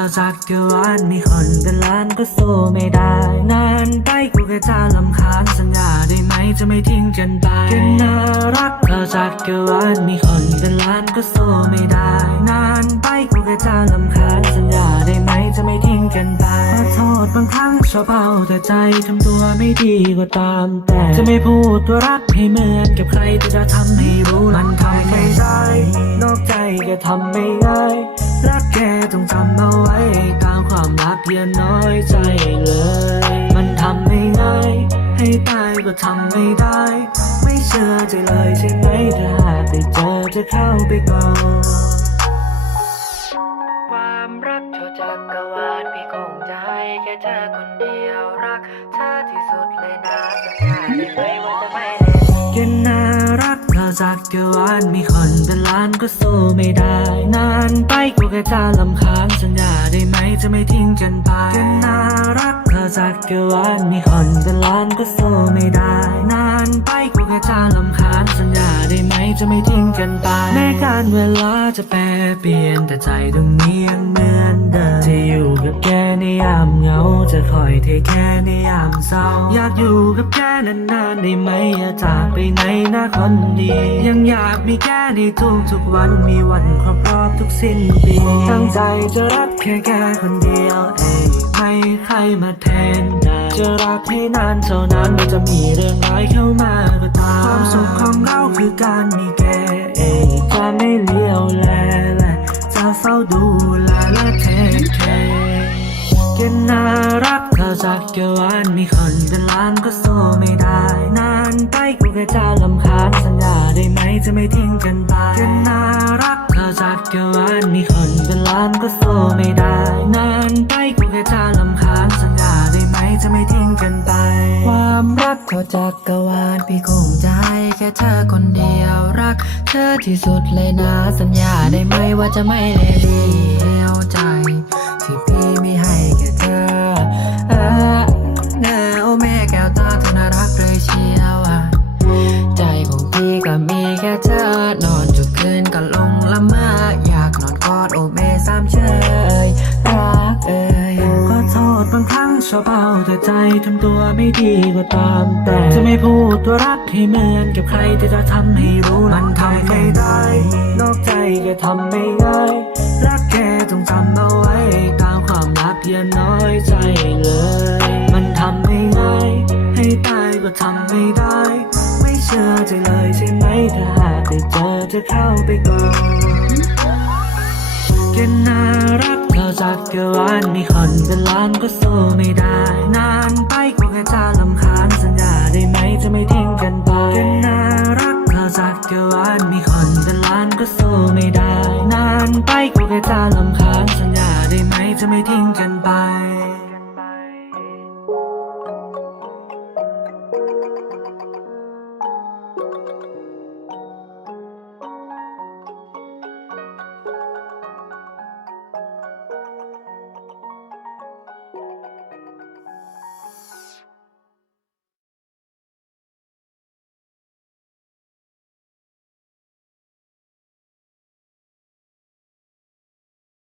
เราจากเทววันมีคนเป็นล้านก็สู้ไม่ได้ นานไปกูแค่จะลำคาญสัญญาได้ไหมจะไม่ทิ้งกันไปกันน่ารักเราจากเทววันมีคนเป็นล้านก็สู้ไม่ได้ นานไปกูแค่จะลำคาญสัญญาได้ไหมจะไม่ทิ้งกันไปขอโทษบางครั้งชอบเอาแต่ใจทำตัวไม่ดีก็ตาม แต่จะไม่พูดว่ารักให้เหมือนกับใครที่จะทำให้รู้มันทำไม่ได้นอกใจก็ทำไม่ได้ ค่ต้องจำเอาไว้ตามความรักอย่าน้อยใจเลย มันทำไม่ง่าย ให้ตายก็ทำไม่ได้ ไม่เชื่อใจเลยใช่ไหมถ้าหากได้เจอจะเข้าไปก่อนความรักเท่าจักรวาลพี่คงจะให้แค่เธอคนเดียวรักเธอที่สุดเลยนะสัญญาได้ไหมว่าจะไม่เลวกันน่ารักเรา จักรวาลมีคนเป็นล้านก็สู้ไม่ได้ นานไปกูแค่จะลำคาญสัญญาได้ไหมจะไม่ทิ้งกันไปกันน่ารัก เราจักวาลมีคนเป็นล้านก็สู้ไม่ได้ นานไปกูแค่จะลำคาญสัญญาได้ไหมจะไม่ทิ้งกันไป แม้การเวลาจะแปรเปลี่ยนแต่ใจตรงนี้ยังเหมือนเดิมจะอยู่กับแกในยามเหงา จะคอยเทแค่ในยามเศร้า อยากอยู่กับแกนานๆได้ไหมอย่าจากไปไหนนะคนดี ยังอยากมีแกในทุกทุกๆวันมีวันครบรอบทุกสิ้นปีตั้งใจจะรักแค่แกคนเดียวเองไม่ใครมาแทนได้จะรักให้นานเท่านั้นไม่จะมีเรื่องร้ายเข้ามาก็ตามความสุขของเราคือการมีแกเองจะไม่เลี้ยวแลและจะเฝ้าดูแลและเทคแคร์แกน่ารักเราจากเกียววันมีคนเป็นล้านก็สู้ไม่ได้ นานไปกูแค่จะลำคาญสัญญาได้ไหมจะไม่ทิ้งกันไปแกน่ารักเร เท่าจักรวาลพี่คงจะให้แค่เธอคนเดียวรัก เธอที่สุดเลยนะสัญญาได้ไหมว่าจะไม่เลเลี้ยวใจ ที่พี่มีให้แค่เธอเออเออโอ้แม่แก้วตาเธอน่ารักเลยเชีย ชอบเอาแต่ใจทำตัวไม่ดีก็ตามแต่จะไม่พูดว่ารักให้เหมือนกับใครที่จะทำให้รู้มันทำไม่ได้ นอกใจก็ทำไม่ได้ รักแค่ต้องจำเอาไว้ตามความรักอย่าน้อยใจเลย มันทำไม่ง่ายให้ตายก็ทำไม่ได้ ไม่เชื่อใจเลยใช่ไหมถ้าหากได้เจอจะเข้าไปก่อนแค่น่ารัก จักรวาลมีคนเป็นล้านก็สู้ไม่ได้ นานไปก็แค่จะลำคาญสัญญาได้ไหมจะไม่ทิ้งกันไปกันน่ารักเราจักรวาลมีคนเป็นล้านก็สู้ไม่ได้ นานไปก็แค่จะลำคาญสัญญาได้ไหมจะไม่ทิ้งกันไป